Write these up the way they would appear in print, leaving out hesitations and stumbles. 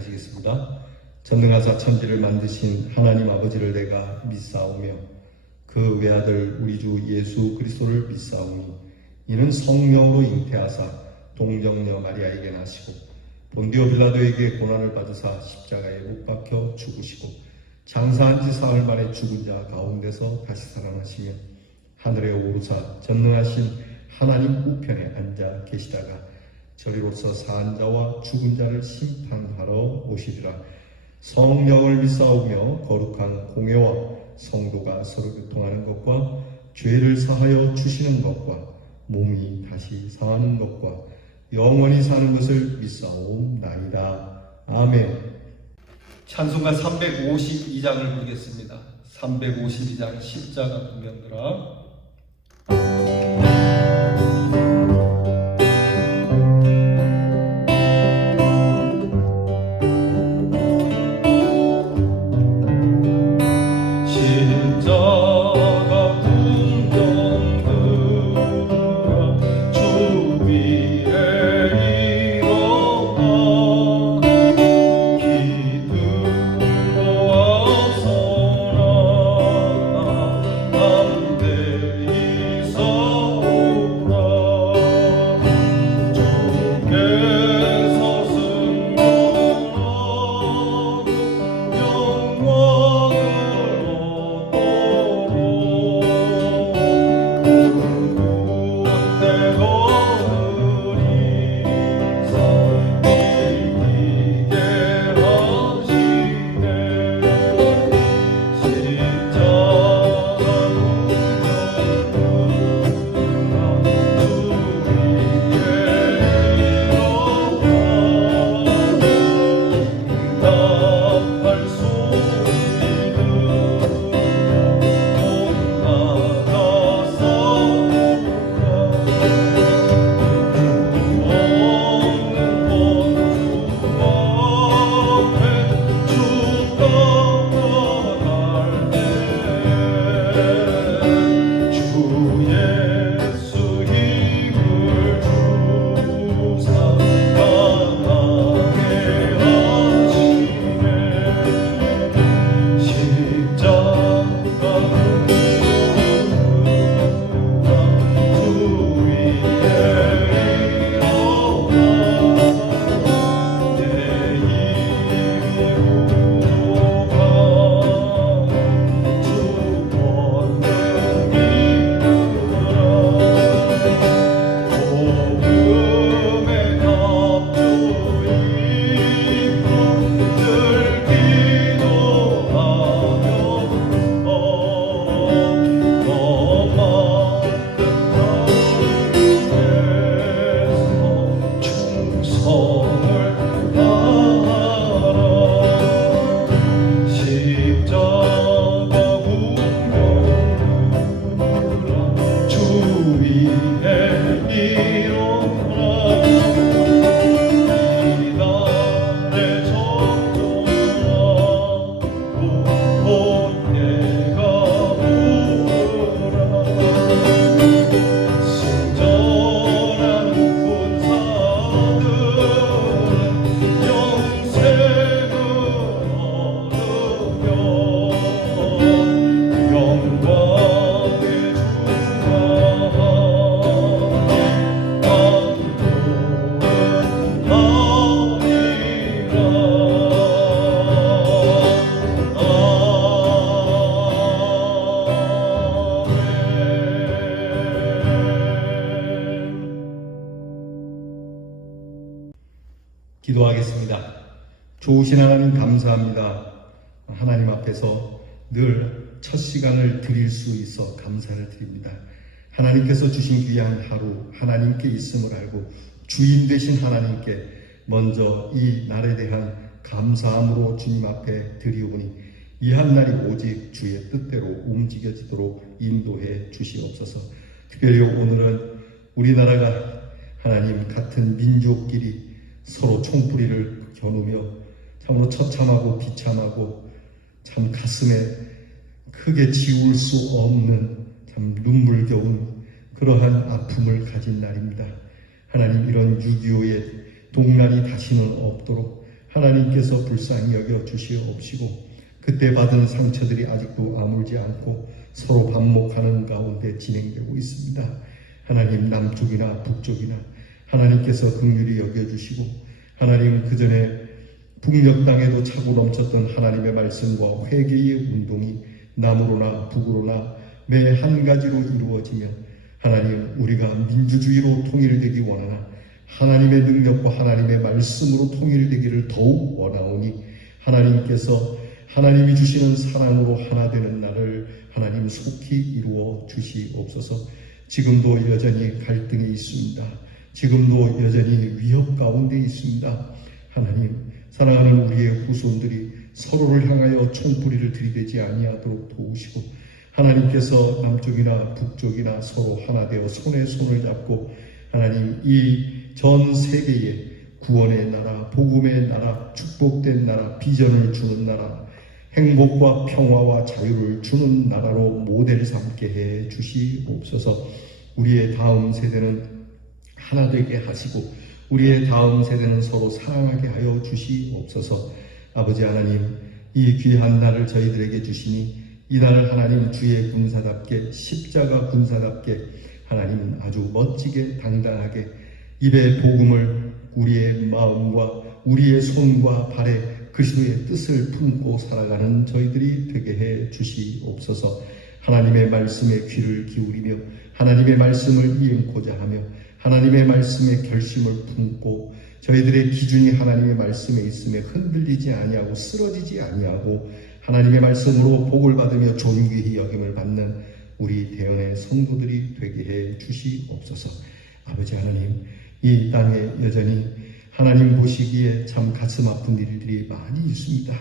기도하시겠습니다. 전능하사 천지를 만드신 하나님 아버지를 내가 믿사오며 그 외아들 우리 주 예수 그리스도를 믿사오니 이는 성령으로 잉태하사 동정녀 마리아에게 나시고 본디오 빌라도에게 고난을 받으사 십자가에 못 박혀 죽으시고 장사한 지 사흘 만에 죽은 자 가운데서 다시 살아나시며 하늘에 오르사 전능하신 하나님 우편에 앉아 계시다가 저리로서 사한 자와 죽은 자를 심판하러 오시리라. 성령을 믿사오며 거룩한 공회와 성도가 서로 교통하는 것과 죄를 사하여 주시는 것과 몸이 다시 사는 것과 영원히 사는 것을 믿사옵나이다. 아멘. 찬송가 352장을 부르겠습니다. 352장 십자가 구명들아. 기도하겠습니다. 좋으신 하나님 감사합니다. 하나님 앞에서 늘 첫 시간을 드릴 수 있어 감사를 드립니다. 하나님께서 주신 귀한 하루, 하나님께 있음을 알고 주인 되신 하나님께 먼저 이 날에 대한 감사함으로 주님 앞에 드리오니 이 한 날이 오직 주의 뜻대로 움직여지도록 인도해 주시옵소서. 특별히 오늘은 우리나라가 하나님 같은 민족끼리 서로 총뿌리를 겨누며 참으로 처참하고 비참하고 참 가슴에 크게 지울 수 없는 참 눈물겨운 그러한 아픔을 가진 날입니다. 하나님 이런 6.25의 동란이 다시는 없도록 하나님께서 불쌍히 여겨 주시옵시고 그때 받은 상처들이 아직도 아물지 않고 서로 반목하는 가운데 진행되고 있습니다. 하나님, 남쪽이나 북쪽이나 하나님께서 긍휼히 여겨주시고 하나님, 그전에 북녘 땅에도 차고 넘쳤던 하나님의 말씀과 회개의 운동이 남으로나 북으로나 매 한 가지로 이루어지며 하나님, 우리가 민주주의로 통일되기 원하나 하나님의 능력과 하나님의 말씀으로 통일되기를 더욱 원하오니 하나님께서 하나님이 주시는 사랑으로 하나 되는 날을 하나님 속히 이루어 주시옵소서. 지금도 여전히 갈등이 있습니다. 지금도 여전히 위협 가운데 있습니다. 하나님, 사랑하는 우리의 후손들이 서로를 향하여 총뿌리를 들이대지 아니하도록 도우시고 하나님께서 남쪽이나 북쪽이나 서로 하나 되어 손에 손을 잡고 하나님, 이 전 세계에 구원의 나라, 복음의 나라, 축복된 나라, 비전을 주는 나라, 행복과 평화와 자유를 주는 나라로 모델 삼게 해 주시옵소서. 우리의 다음 세대는 하나 되게 하시고 우리의 다음 세대는 서로 사랑하게 하여 주시옵소서. 아버지 하나님, 이 귀한 날을 저희들에게 주시니 이 날을 하나님 주의 군사답게, 십자가 군사답게 하나님은 아주 멋지게 당당하게 입의 복음을 우리의 마음과 우리의 손과 발에 그리스도의 뜻을 품고 살아가는 저희들이 되게 해 주시옵소서. 하나님의 말씀에 귀를 기울이며 하나님의 말씀을 이행고자 하며 하나님의 말씀에 결심을 품고 저희들의 기준이 하나님의 말씀에 있음에 흔들리지 아니하고 쓰러지지 아니하고 하나님의 말씀으로 복을 받으며 존귀히 여김을 받는 우리 대언의 성도들이 되게 해 주시옵소서. 아버지 하나님, 이 땅에 여전히 하나님 보시기에 참 가슴 아픈 일들이 많이 있습니다.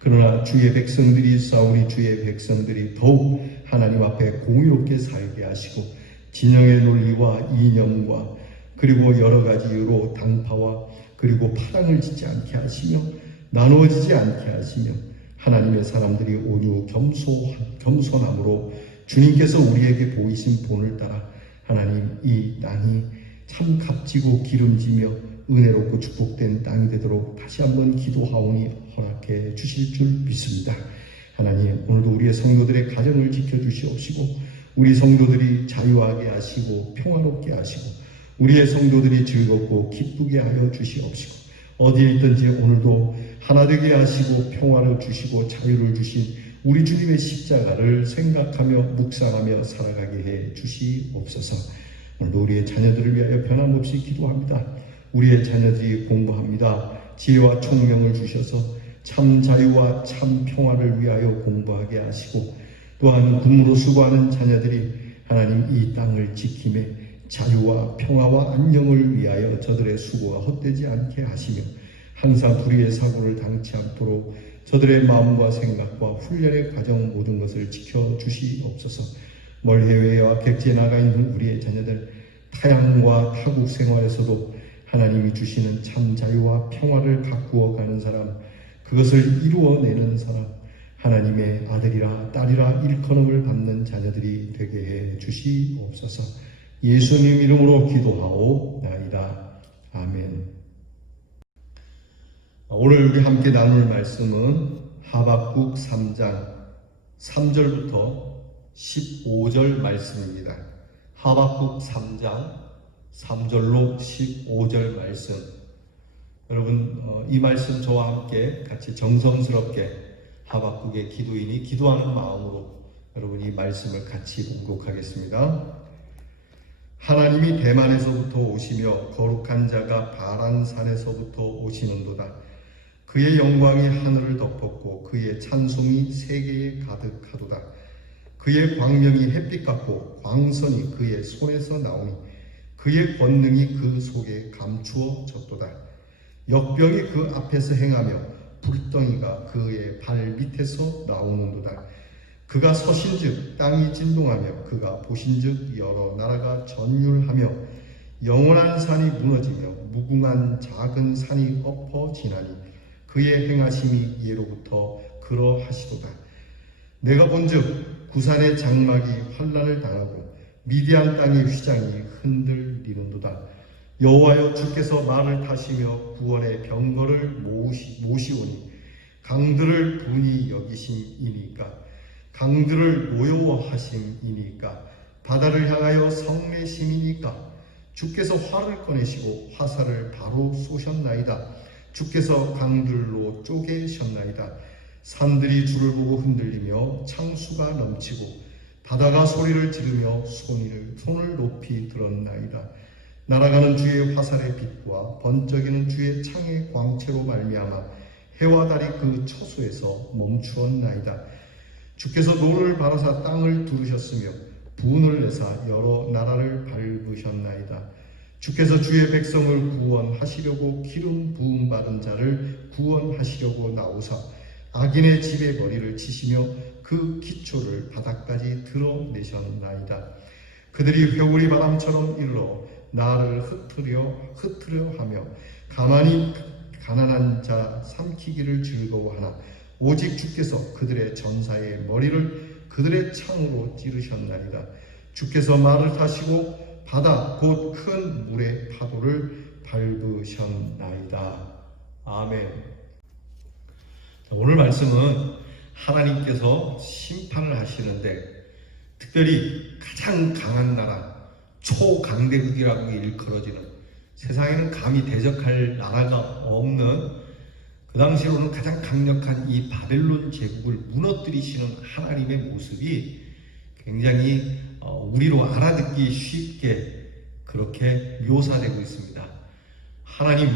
그러나 주의 백성들이 싸우니 주의 백성들이 더욱 하나님 앞에 공의롭게 살게 하시고 진영의 논리와 이념과 그리고 여러 가지 이유로 당파와 그리고 파당을 짓지 않게 하시며 나누어지지 않게 하시며 하나님의 사람들이 온유 겸손함으로 주님께서 우리에게 보이신 본을 따라 하나님, 이 땅이 참 값지고 기름지며 은혜롭고 축복된 땅이 되도록 다시 한번 기도하오니 허락해 주실 줄 믿습니다. 하나님, 오늘도 우리의 성도들의 가정을 지켜주시옵시고 우리 성도들이 자유하게 하시고 평화롭게 하시고 우리의 성도들이 즐겁고 기쁘게 하여 주시옵시고 어디에 있든지 오늘도 하나 되게 하시고 평화를 주시고 자유를 주신 우리 주님의 십자가를 생각하며 묵상하며 살아가게 해 주시옵소서. 오늘도 우리의 자녀들을 위하여 변함없이 기도합니다. 우리의 자녀들이 공부합니다. 지혜와 총명을 주셔서 참 자유와 참 평화를 위하여 공부하게 하시고 또한 군무로 수고하는 자녀들이 하나님 이 땅을 지킴에 자유와 평화와 안녕을 위하여 저들의 수고가 헛되지 않게 하시며 항상 불의의 사고를 당치 않도록 저들의 마음과 생각과 훈련의 과정 모든 것을 지켜주시옵소서. 멀 해외와 객지에 나가 있는 우리의 자녀들 타향과 타국 생활에서도 하나님이 주시는 참 자유와 평화를 가꾸어 가는 사람, 그것을 이루어내는 사람, 하나님의 아들이라 딸이라 일컬음을 받는 자녀들이 되게 해 주시옵소서. 예수님 이름으로 기도하오나이다. 아멘. 오늘 우리 함께 나눌 말씀은 하박국 3장 3절부터 15절 말씀입니다. 하박국 3장 3절로 15절 말씀. 여러분, 이 말씀 저와 함께 같이 정성스럽게 하박국의 기도인이 기도하는 마음으로 여러분 이 말씀을 같이 봉독하겠습니다. 하나님이 대만에서부터 오시며 거룩한 자가 바란산에서부터 오시는도다. 그의 영광이 하늘을 덮었고 그의 찬송이 세계에 가득하도다. 그의 광명이 햇빛 같고 광선이 그의 손에서 나오니 그의 권능이 그 속에 감추어졌도다. 역병이 그 앞에서 행하며 불덩이가 그의 발 밑에서 나오는도다. 그가 서신즉 땅이 진동하며 그가 보신즉 여러 나라가 전율하며 영원한 산이 무너지며 무궁한 작은 산이 엎어지나니 그의 행하심이 예로부터 그러하시도다. 내가 본즉 구산의 장막이 환난을 당하고 미디안 땅의 휘장이 흔들리는도다. 여호와여, 주께서 말을 타시며 구원의 병거를 모시오니 강들을 분이 여기심이니까, 강들을 노여워하심이니까, 바다를 향하여 성내심이니까. 주께서 활을 꺼내시고 화살을 바로 쏘셨나이다. 주께서 강들로 쪼개셨나이다. 산들이 주를 보고 흔들리며 창수가 넘치고 바다가 소리를 지르며 손을 높이 들었나이다. 날아가는 주의 화살의 빛과 번쩍이는 주의 창의 광채로 말미암아 해와 달이 그 처소에서 멈추었나이다. 주께서 노를 바라사 땅을 두르셨으며 분을 내사 여러 나라를 밟으셨나이다. 주께서 주의 백성을 구원하시려고 기름 부음 받은 자를 구원하시려고 나오사 악인의 집에 머리를 치시며 그 기초를 바닥까지 드러내셨나이다. 그들이 회오리 바람처럼 이르러 나를 흩으려 하며 가만히 가난한 자 삼키기를 즐거워하나 오직 주께서 그들의 전사의 머리를 그들의 창으로 찌르셨나이다. 주께서 말을 타시고 바다 곧 큰 물의 파도를 밟으셨나이다. 아멘. 오늘 말씀은 하나님께서 심판을 하시는데 특별히 가장 강한 나라, 초강대국이라고 일컬어지는, 세상에는 감히 대적할 나라가 없는, 그 당시로는 가장 강력한 이 바벨론 제국을 무너뜨리시는 하나님의 모습이 굉장히 우리로 알아듣기 쉽게 그렇게 묘사되고 있습니다. 하나님,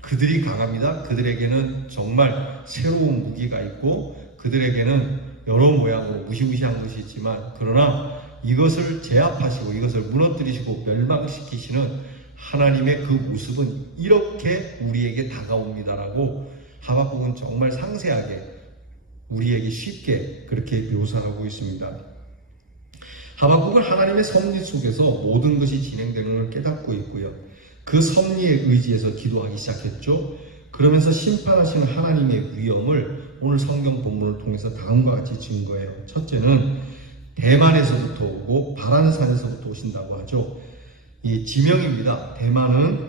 그들이 강합니다. 그들에게는 정말 새로운 무기가 있고 그들에게는 여러 모양으로 무시무시한 것이 있지만, 그러나 이것을 제압하시고 이것을 무너뜨리시고 멸망시키시는 하나님의 그 모습은 이렇게 우리에게 다가옵니다라고 하박국은 정말 상세하게 우리에게 쉽게 그렇게 묘사하고 있습니다. 하박국은 하나님의 섭리 속에서 모든 것이 진행되는 걸 깨닫고 있고요. 그 섭리에 의지해서 기도하기 시작했죠. 그러면서 심판하시는 하나님의 위엄을 오늘 성경 본문을 통해서 다음과 같이 증거해요. 첫째는 대만에서부터 오고 바란산에서부터 오신다고 하죠. 이 지명입니다. 대만은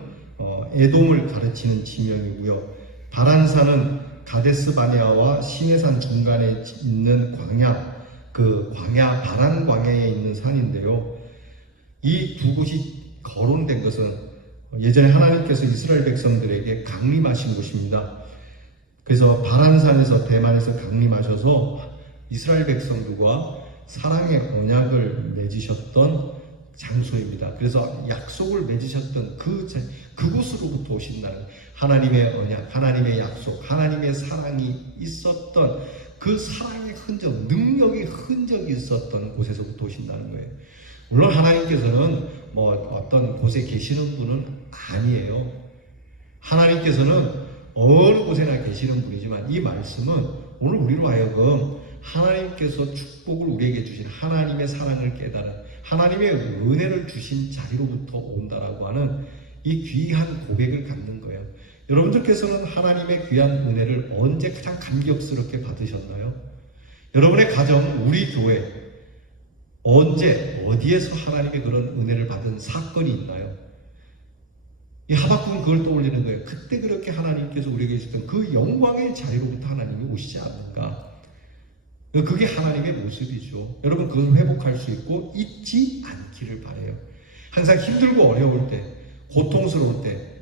에돔을 가르치는 지명이고요. 바란산은 가데스 바네아와 시내산 중간에 있는 광야, 그 광야, 바란 광야에 있는 산인데요. 이 두 곳이 거론된 것은 예전에 하나님께서 이스라엘 백성들에게 강림하신 곳입니다. 그래서 바란산에서 대만에서 강림하셔서 이스라엘 백성들과 사랑의 언약을 맺으셨던 장소입니다. 그래서 약속을 맺으셨던 그곳으로부터 오신다는 하나님의 언약, 하나님의 약속, 하나님의 사랑이 있었던 그 사랑의 흔적, 능력의 흔적이 있었던 곳에서부터 오신다는 거예요. 물론 하나님께서는 어떤 곳에 계시는 분은 아니에요. 하나님께서는 어느 곳에나 계시는 분이지만 이 말씀은 오늘 우리로 하여금 하나님께서 축복을 우리에게 주신 하나님의 사랑을 깨달은 하나님의 은혜를 주신 자리로부터 온다라고 하는 이 귀한 고백을 갖는 거예요. 여러분들께서는 하나님의 귀한 은혜를 언제 가장 감격스럽게 받으셨나요? 여러분의 가정, 우리 교회 언제 어디에서 하나님의 그런 은혜를 받은 사건이 있나요? 이 하박국은 그걸 떠올리는 거예요. 그때 그렇게 하나님께서 우리에게 주셨던 그 영광의 자리로부터 하나님이 오시지 않는가? 그게 하나님의 모습이죠. 여러분, 그걸 회복할 수 있고 잊지 않기를 바라요. 항상 힘들고 어려울 때, 고통스러울 때,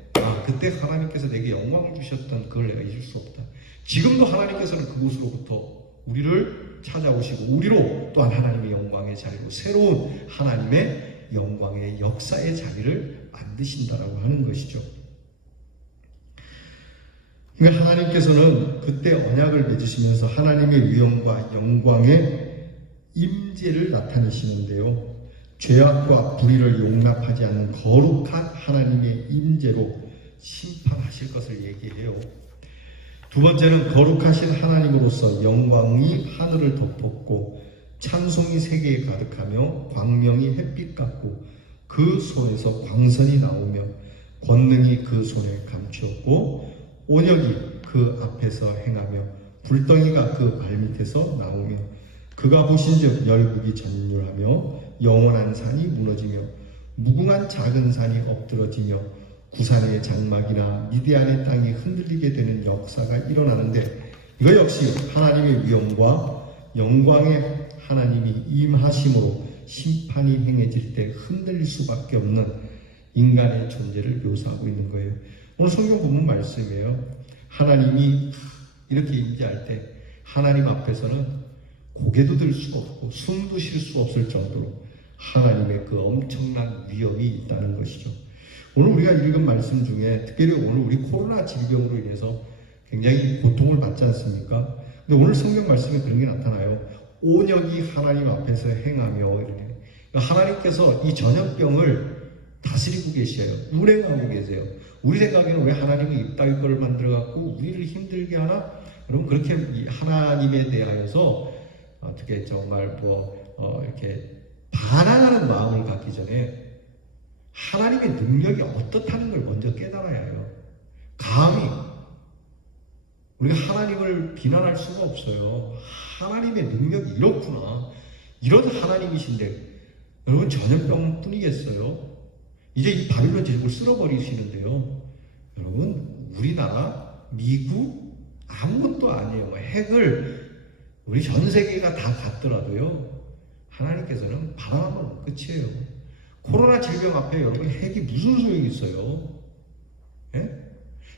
그때 하나님께서 내게 영광을 주셨던 그걸 내가 잊을 수 없다. 지금도 하나님께서는 그곳으로부터 우리를 찾아오시고 우리로 또한 하나님의 영광의 자리로 새로운 하나님의 영광의 역사의 자리를 만드신다라고 하는 것이죠. 그러니까 하나님께서는 그때 언약을 맺으시면서 하나님의 위엄과 영광의 임재를 나타내시는데요. 죄악과 불의를 용납하지 않는 거룩한 하나님의 임재로 심판하실 것을 얘기해요. 두 번째는 거룩하신 하나님으로서 영광이 하늘을 덮었고 찬송이 세계에 가득하며 광명이 햇빛 같고 그 손에서 광선이 나오며 권능이 그 손에 감추었고 온역이 그 앞에서 행하며 불덩이가 그 발밑에서 나오며 그가 보신즉 열국이 전율하며 영원한 산이 무너지며 무궁한 작은 산이 엎드러지며 구산의 장막이나 미디안의 땅이 흔들리게 되는 역사가 일어나는데, 이거 역시 하나님의 위엄과 영광의 하나님이 임하심으로 심판이 행해질 때 흔들릴 수밖에 없는 인간의 존재를 묘사하고 있는 거예요. 오늘 성경 본문 말씀이에요. 하나님이 이렇게 임재할 때 하나님 앞에서는 고개도 들 수 없고 숨도 쉴 수 없을 정도로 하나님의 그 엄청난 위엄이 있다는 것이죠. 오늘 우리가 읽은 말씀 중에 특별히 오늘 우리 코로나 질병으로 인해서 굉장히 고통을 받지 않습니까? 근데 오늘 성경 말씀에 그런 게 나타나요. 온역이 하나님 앞에서 행하며 이렇게. 그러니까 하나님께서 이 전염병을 다스리고 계셔요. 운행하고 계세요. 우리 생각에는 왜 하나님이 이따위 걸 만들어갖고 우리를 힘들게 하나? 여러분, 그렇게 하나님에 대하여서 어떻게 정말 이렇게 반항하는 마음을 갖기 전에 하나님의 능력이 어떻다는 걸 먼저 깨달아야 해요. 감히 우리가 하나님을 비난할 수가 없어요. 하나님의 능력이 이렇구나. 이런 하나님이신데 여러분, 전염병 뿐이겠어요? 이제 이 바빌론 제국을 쓸어버리시는데요. 여러분, 우리나라, 미국 아무것도 아니에요. 핵을 우리 전 세계가 다 갔더라도요, 하나님께서는 바람하면 끝이에요. 코로나 질병 앞에 여러분, 핵이 무슨 소용이 있어요? 예?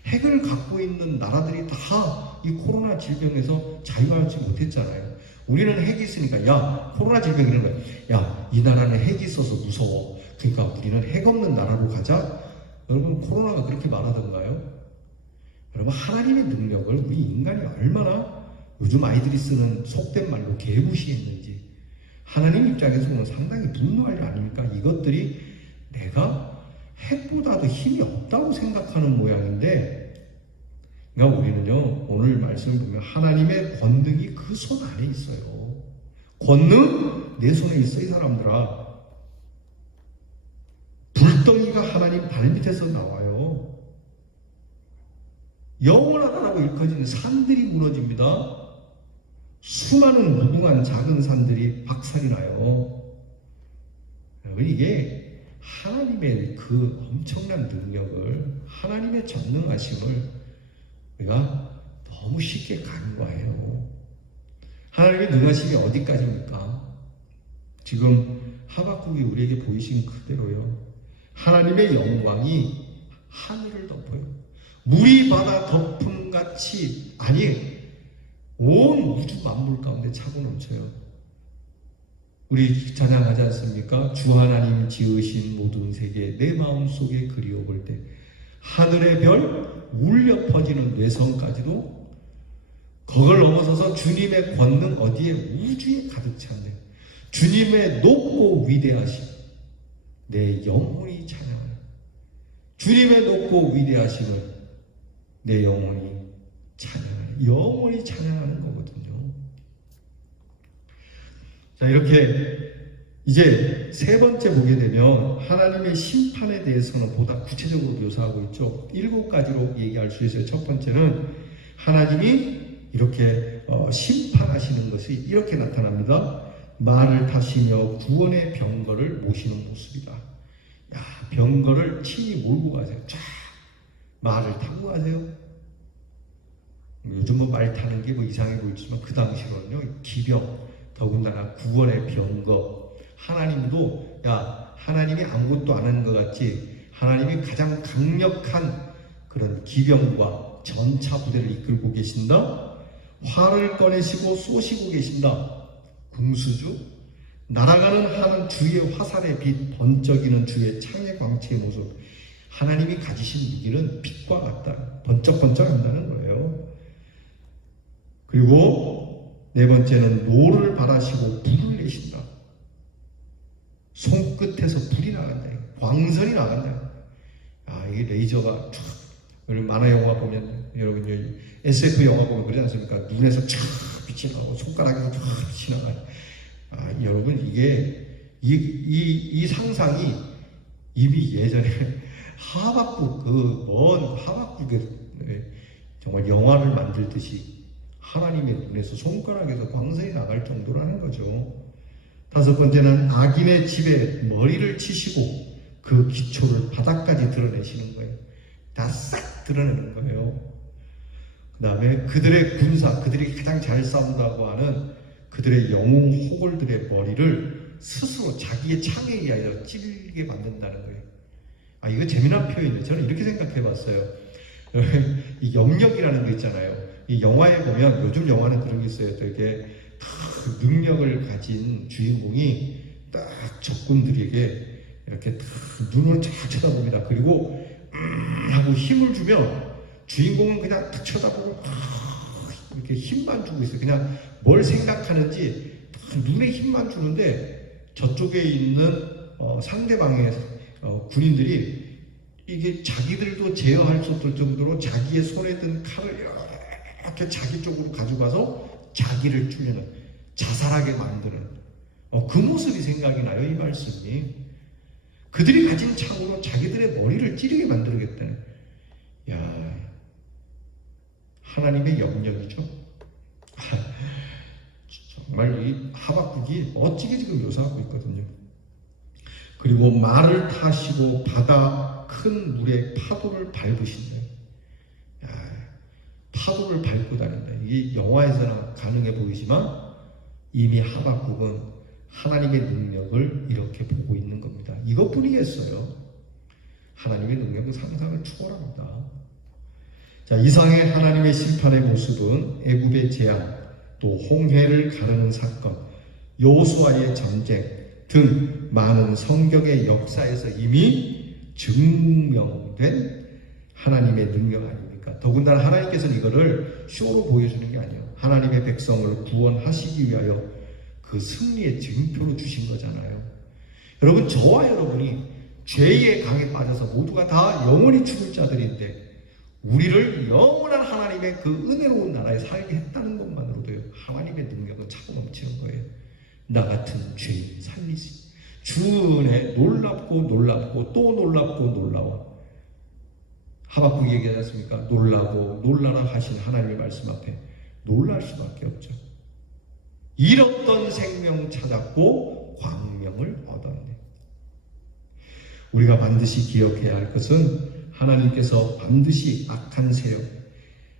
핵을 갖고 있는 나라들이 다 이 코로나 질병에서 자유하지 못했잖아요. 우리는 핵이 있으니까, 야, 코로나 질병 이런 거야. 야, 이 나라는 핵이 있어서 무서워. 그러니까 우리는 핵 없는 나라로 가자. 여러분, 코로나가 그렇게 말하던가요? 여러분, 하나님의 능력을 우리 인간이 얼마나 요즘 아이들이 쓰는 속된 말로 개무시했는지, 하나님 입장에서 보면 상당히 분노할 일 아닙니까? 이것들이 내가 핵보다도 힘이 없다고 생각하는 모양인데, 그러니까 우리는요, 오늘 말씀을 보면 하나님의 권능이 그 손 안에 있어요. 권능 내 손에 있어. 이 사람들아, 불덩이가 하나님 발밑에서 나와요. 영원하다라고 일컬어지는 산들이 무너집니다. 수많은 무궁한 작은 산들이 박살이 나요. 여러분, 이게 하나님의 그 엄청난 능력을, 하나님의 전능하심을 우리가 너무 쉽게 간과해요. 하나님의 능하심이 어디까지입니까? 지금 하박국이 우리에게 보이신 그대로요. 하나님의 영광이 하늘을 덮어요. 물이 바다 덮음같이, 아니, 온 우주 만물 가운데 차고 넘쳐요. 우리 찬양하지 않습니까? 주 하나님 지으신 모든 세계 내 마음속에 그리워 볼 때 하늘의 별 울려 퍼지는 뇌성까지도 그걸 넘어서서 주님의 권능 어디에? 우주에 가득 찬데 주님의 높고 위대하심 내 영혼이 찬양하여, 주님의 높고 위대하심을 내 영혼이 찬양하여, 영혼이 찬양하는 거거든요. 자, 이렇게 이제 세 번째 보게 되면 하나님의 심판에 대해서는 보다 구체적으로 묘사하고 있죠. 7가지로 얘기할 수 있어요. 첫 번째는 하나님이 이렇게 심판하시는 것이 이렇게 나타납니다. 말을 타시며 구원의 병거를 모시는 모습이다. 야, 병거를 친히 몰고 가세요. 쫙 말을 타고 가세요. 요즘 말 타는 게 이상해 보이지만 그 당시로는요, 기병, 더군다나 구원의 병거. 하나님도, 야, 하나님이 아무것도 안 하는 것 같지, 하나님이 가장 강력한 그런 기병과 전차 부대를 이끌고 계신다. 활을 꺼내시고 쏘시고 계신다. 궁수주, 날아가는 하는 주의 화살의 빛, 번쩍이는 주의 창의 광채의 모습. 하나님이 가지신 무기는 빛과 같다. 번쩍번쩍한다는 거예요. 그리고 네 번째는 노를 발하시고 불을 내신다. 손끝에서 불이 나간다. 광선이 나간다. 아, 이게 레이저가 쫙, 만화 영화 보면, 여러분 SF 영화 보면 그러지 않습니까? 눈에서 쫙 빛이 나고 손가락에서 쫙 빛이 나가요. 아, 여러분, 이게 이 상상이 이미 예전에 하박국, 그 먼 하박국에 정말 영화를 만들듯이 하나님의 눈에서 손가락에서 광선이 나갈 정도라는 거죠. 다섯 번째는 악인의 집에 머리를 치시고 그 기초를 바닥까지 드러내시는 거예요. 다 싹 드러내는 거예요. 그 다음에 그들의 군사, 그들이 가장 잘 싸운다고 하는 그들의 영웅 호걸들의 머리를 스스로 자기의 창에 의하여 찔게 만든다는 거예요. 이거 재미난 표현이에요. 저는 이렇게 생각해 봤어요. 이 영역이라는 게 있잖아요. 이 영화에 보면, 요즘 영화는 그런 게 있어요. 되게 능력을 가진 주인공이 딱 적군들에게 이렇게 눈을 쫙 쳐다봅니다. 그리고 하고 힘을 주면 주인공은 그냥 탁 쳐다보고 이렇게 힘만 주고 있어요. 그냥 뭘 생각하는지 눈에 힘만 주는데 저쪽에 있는 상대방의 군인들이 이게 자기들도 제어할 수 없을 정도로 자기의 손에 든 칼을 이렇게 자기 쪽으로 가져가서 자기를 뚫리는, 자살하게 만드는 그 모습이 생각이 나요. 이 말씀이 그들이 가진 창으로 자기들의 머리를 찌르게 만들겠다는, 하나님의 영역이죠. 정말 이 하박국이 멋지게 지금 묘사하고 있거든요. 그리고 말을 타시고 바다 큰 물의 파도를 밟으신다. 파도를 밟고 다닌다. 이게 영화에서는 가능해 보이지만 이미 하박국은 하나님의 능력을 이렇게 보고 있는 겁니다. 이것뿐이겠어요. 하나님의 능력은 상상을 초월합니다. 자, 이상의 하나님의 심판의 모습은 애굽의 재앙, 또 홍해를 가르는 사건, 여호수아의 전쟁 등 많은 성경의 역사에서 이미 증명된 하나님의 능력 아닙니까? 더군다나 하나님께서는 이거를 쇼로 보여주는 게 아니에요. 하나님의 백성을 구원하시기 위하여 그 승리의 증표로 주신 거잖아요. 여러분, 저와 여러분이 죄의 강에 빠져서 모두가 다 영원히 죽을 자들인데 우리를 영원한 하나님의 그 은혜로운 나라에 살게 했다는 것만으로도요, 하나님의 능력은 차고 넘치는 거예요. 나 같은 죄인 살리시. 주 은혜 놀랍고 놀랍고 또 놀랍고 놀라워. 하박국이 얘기하지 않습니까? 놀라고 놀라라 하신 하나님의 말씀 앞에 놀랄 수밖에 없죠. 잃었던 생명 찾았고 광명을 얻었네. 우리가 반드시 기억해야 할 것은 하나님께서 반드시 악한 세력,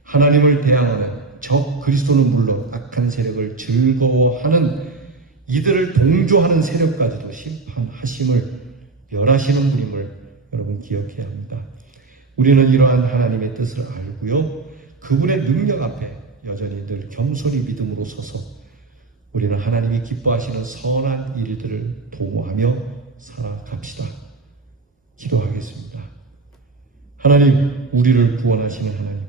하나님을 대항하는 적 그리스도는 물론 악한 세력을 즐거워하는 이들을 동조하는 세력까지도 심판하심을 멸하시는 분임을 여러분 기억해야 합니다. 우리는 이러한 하나님의 뜻을 알고요, 그분의 능력 앞에 여전히 늘 겸손히 믿음으로 서서 우리는 하나님이 기뻐하시는 선한 일들을 도모하며 살아갑시다. 기도하겠습니다. 하나님, 우리를 구원하시는 하나님,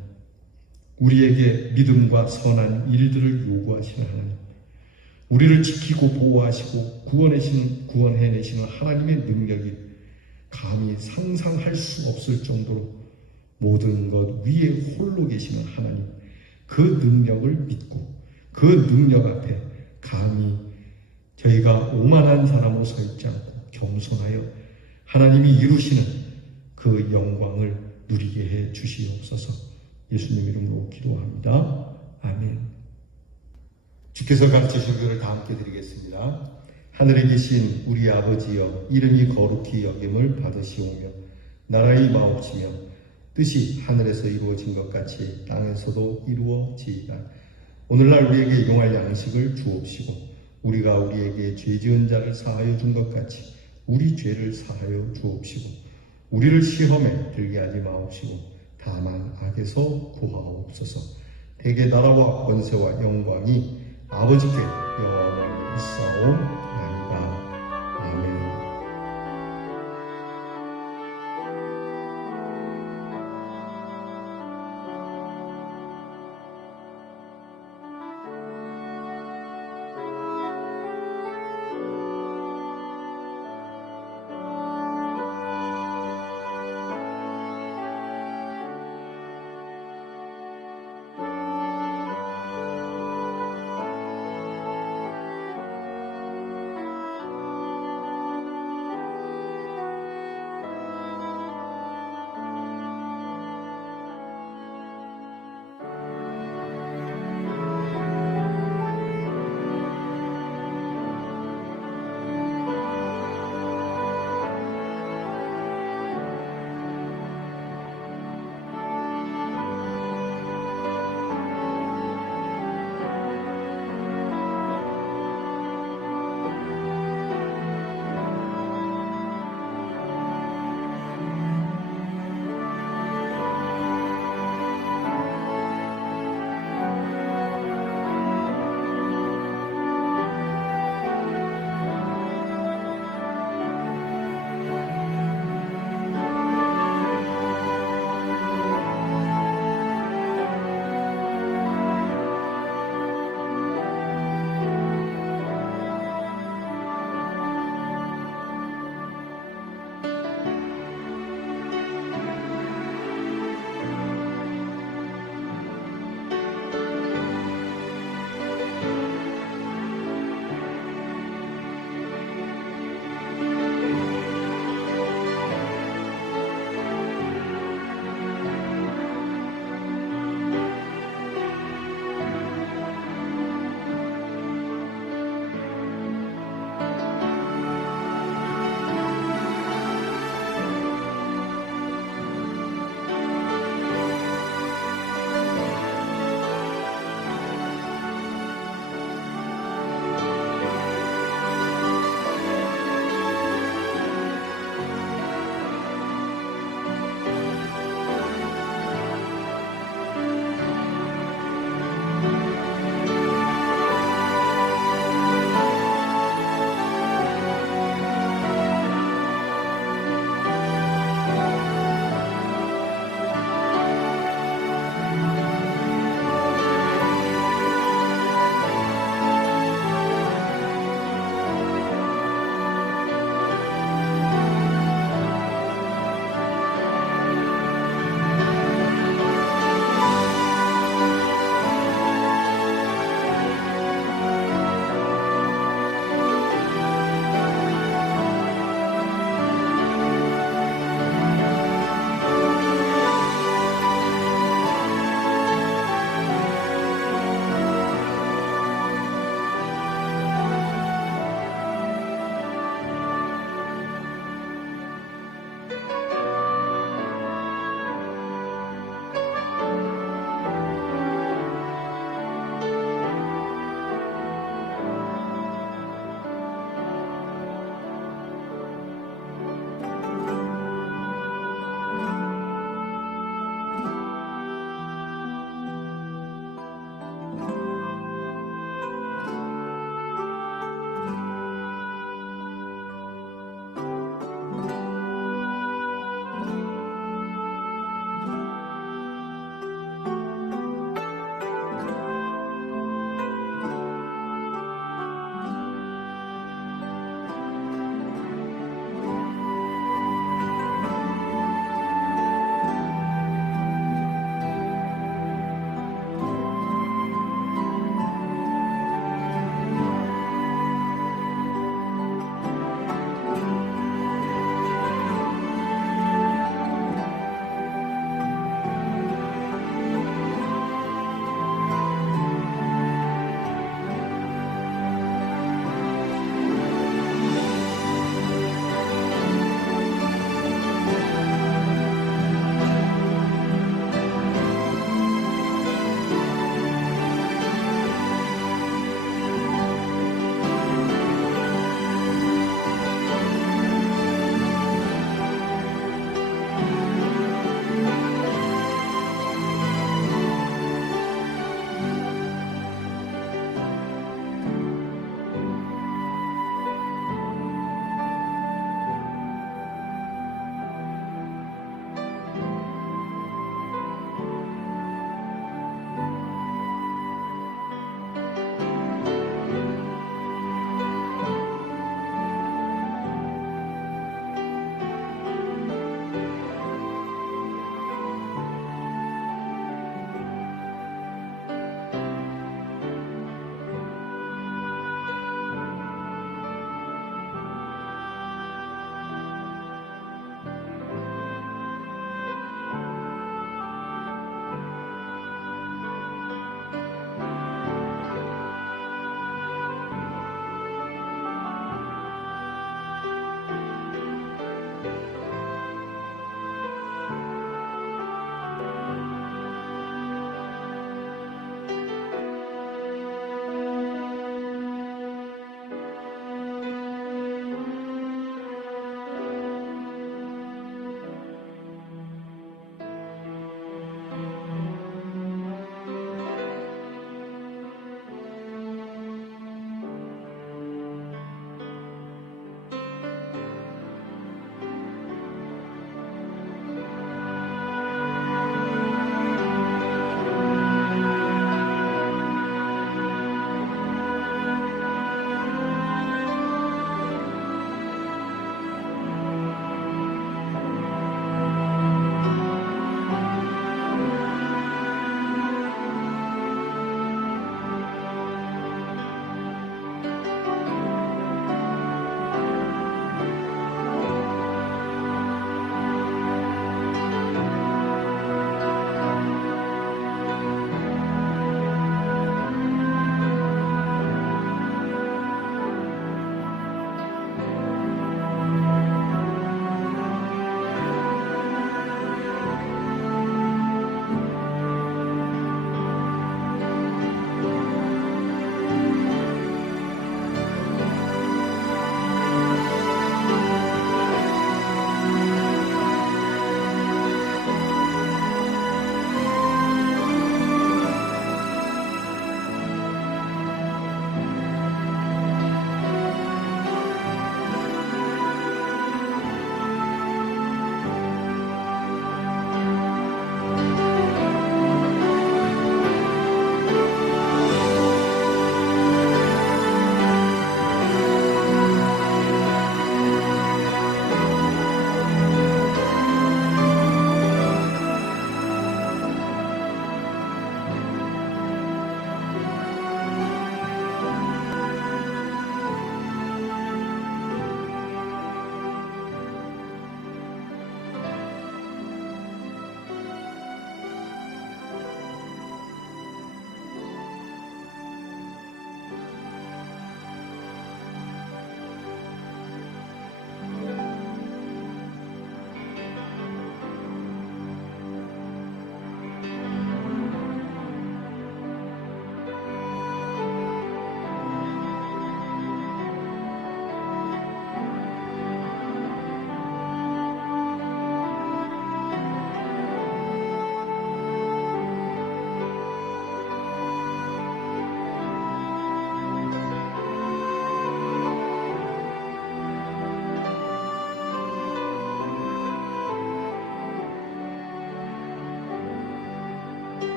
우리에게 믿음과 선한 일들을 요구하시는 하나님, 우리를 지키고 보호하시고 구원해내시는 하나님의 능력이 감히 상상할 수 없을 정도로 모든 것 위에 홀로 계시는 하나님, 그 능력을 믿고 그 능력 앞에 감히 저희가 오만한 사람으로 서 있지 않고 겸손하여 하나님이 이루시는 그 영광을 누리게 해 주시옵소서. 예수님 이름으로 기도합니다. 아멘. 주께서 가르치신 것을 다 함께 드리겠습니다. 하늘에 계신 우리 아버지여, 이름이 거룩히 여김을 받으시오며 나라의 마옵시며 뜻이 하늘에서 이루어진 것 같이 땅에서도 이루어지이다. 오늘날 우리에게 용할 양식을 주옵시고 우리가 우리에게 죄 지은 자를 사하여 준 것 같이 우리 죄를 사하여 주옵시고 우리를 시험에 들게 하지 마옵시고 다만 악에서 구하옵소서. 대개 나라와 권세와 영광이 아버지께 영원히 있사옵나이다.